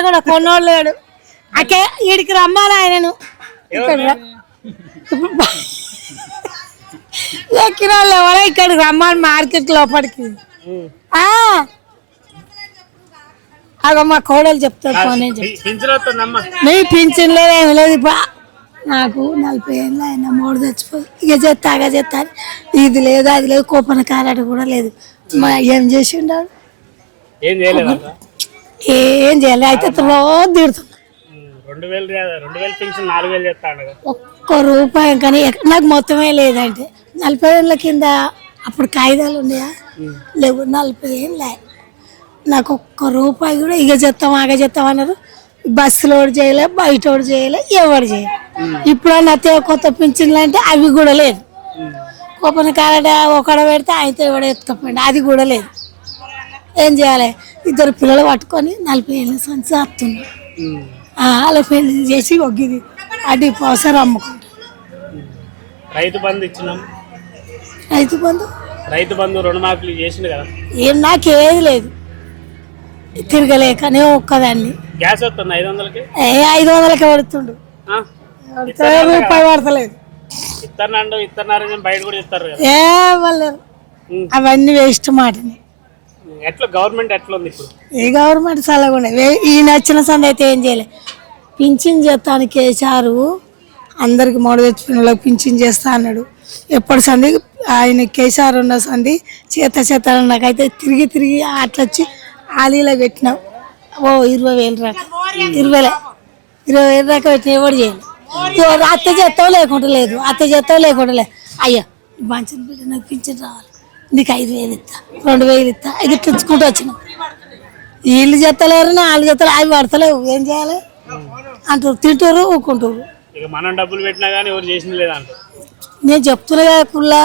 కూడా కొన్నోడు లేడు. అకే ఈడికి రమ్మాలి ఆయనను. ఇక్కడ ఎక్కిన వాళ్ళు ఎవరో ఇక్కడికి రమ్మని మార్కెట్ లోపలికి. ఆ. అగో మా కోడలు చెప్తారు ఫోన్ ఏం చెప్తారు పింఛన్ లేదు ఏం లేదు ఇప్పుడు నాకు నలభై ఏళ్ళు ఆయన మూడు చచ్చిపోయి ఇక చేస్తా అగ చేస్తా ఇది లేదు అది లేదు కోపన కారాట కూడా లేదు. మా ఏం చేసి ఉండాడు ఏం చేయలేదంట ఏం చేయాలి? అయితే రోజు తిడుతున్నా రెండు వేలు రే- రెండు వేలు పింఛన్ నాలుగు వేలు చేస్తాడు కదా ఒక్క రూపాయి కానీ నాకు మొత్తమే లేదంటే. నలభై ఏళ్ళ కింద అప్పుడు కాగితాలు ఉన్నాయా? లేవు నలభై ఏళ్ళ నాకు ఒక్క రూపాయి కూడా ఇక చెత్తాం ఆగ చెత్తాం అన్నారు. బస్సులో ఒకటి చేయలే బయట ఒకటి చేయలే ఎవరు చేయలే. ఇప్పుడు అతే కొత్త పింఛన్లు అంటే అవి కూడా లేదు. కోపన కాలట ఒకడ పెడితే ఆయనతో ఎవడ ఎత్తుకపోయింది అది కూడా లేదు. ఏం చేయాలి? ఇద్దరు పిల్లలు పట్టుకొని నలభై ఏళ్ళ సంచి వస్తున్నారు అలా పెళ్ళి చేసి ఒగ్గిది. అడ్డి పోసారు అమ్ముకుంటారు రైతు బంధు ఇచ్చినాం. రైతు బంధు? రైతు బంధు రుణమాఫీలు చేసిండు కదా? ఏం నాకేది లేదు. తిరగలేకనే ఒక్కదాన్ని. గ్యాస్ వస్తుంది ఐదు వందలకి? ఏ ఐదు వందలకి పడుతుండు. రూపాయి పడతలేదు. ఇత్తనారని బయట కూడా ఇస్తారు ఏ వాళ్ళు. అవన్నీ వేస్ట్ మాటని. ఎట్లా గవర్నమెంట్ ఎట్లా ఉంది ఇప్పుడు? ఏ గవర్నమెంట్ చల్లకుండా ఈ నచ్చిన సంది అయితే ఏం చేయలే. పింఛన్ చేస్తానికి వేసారు అందరికి మూడు తెచ్చుకున్న వాళ్ళకి పింఛన్ చేస్తా అన్నాడు. ఎప్పటి సంది ఆయన కేసీఆర్ ఉన్న సంది చేత చేత నాకైతే తిరిగి తిరిగి అట్లా వచ్చి ఆలీలో పెట్టినాం. ఓ ఇరవై వేలు రాక. ఇరవై ఇరవై వేలు రాక పెట్టిన ఎవరు చేయండి. అత్త చేస్తావు లేకుండా లేదు. అత్త చేస్తావు లేకుండా లేదు. అయ్యా మంచిని బిడ్డ నాకు పింఛన్ రావాలి. నీకు ఐదు వేలు ఇస్తా రెండు వేలు ఇస్తా ఇది తెచ్చుకుంటూ వచ్చినాం. వీళ్ళు చెత్తలేరు వాళ్ళు చెత్తలేరు అవి పడతలేవు. ఏం చేయాలి? అంటారు తింటారు ఊకుంటారు మనం డబ్బులు పెట్టినా కానీ ఎవరు నేను చెప్తున్నా కుల్లా.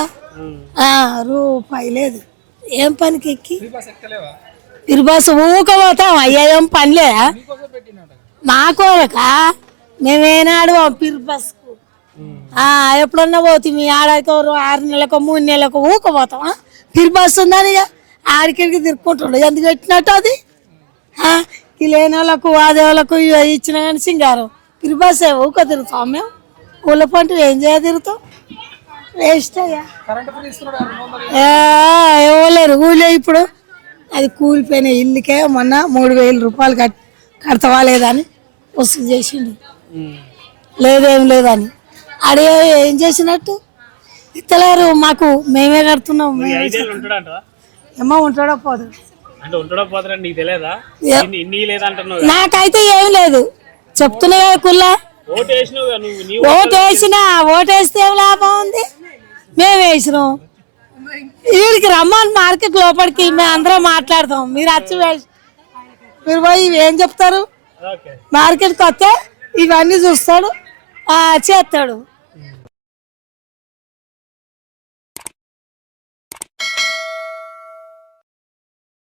రూపాయి లేదు. ఏం పనికి ఎక్కి? ఇరుబాసు ఊక పోతాం. అయ్యా ఏం పని లేదా? మా కోరక? మేమేనాడు పిరుబస్కు ఎప్పుడన్నా పోతే మీ ఆడకో ఆరు నెలలకు మూడు నెలలకు ఊక పోతామా పిరుబస్ ఉందని ఇక ఆడికిడికి తిరుక్కుంటుండే. ఎందుకు పెట్టినట్టు అది? ఈ లేని వాళ్ళకు అదే వాళ్ళకు ఇవి ఇచ్చిన కానీ సింగారం. పిరుబస్సే ఊక తిరుగుతాం మేము ఊళ్ళ పంట ఏం చేయ తిరుగుతాం? వేస్ట్ అయ్యా. ఇవ్వలేరు ఊళ్ళో ఇప్పుడు అది కూలిపోయిన ఇల్లుకే మొన్న మూడు వేల రూపాయలు కట్ కడతావా లేదా అని వసూలు చేసిండు. లేదేం లేదని. అడే ఏం చేసినట్టు? ఇస్తలేరు మాకు మేమే కడుతున్నాం మేమే ఏమో ఉంటాడో పోదు. అంటే ఉంటాడో పోతాడని నీకు తెలియదా ఏ- ఇన్ని- ఇన్ని లేదంటున్నావు కదా. నాకైతే ఏం లేదు. చెప్తున్నా కదా కుల్లా ఓటు వేసినావు కదా నువ్వు నీ ఓటు వేసినా ఓటు వేస్తే ఏం లాభం ఉంది? మేము వేసినాం. వీడికి రమ్మని మార్కెట్ లోపలికి మేము అందరం మాట్లాడతాం. మీరు వచ్చి మీరు పోయి ఏం చెప్తారు? మార్కెట్కి వస్తే ఇవన్నీ చూస్తాడు ఆ, చేస్తాడు.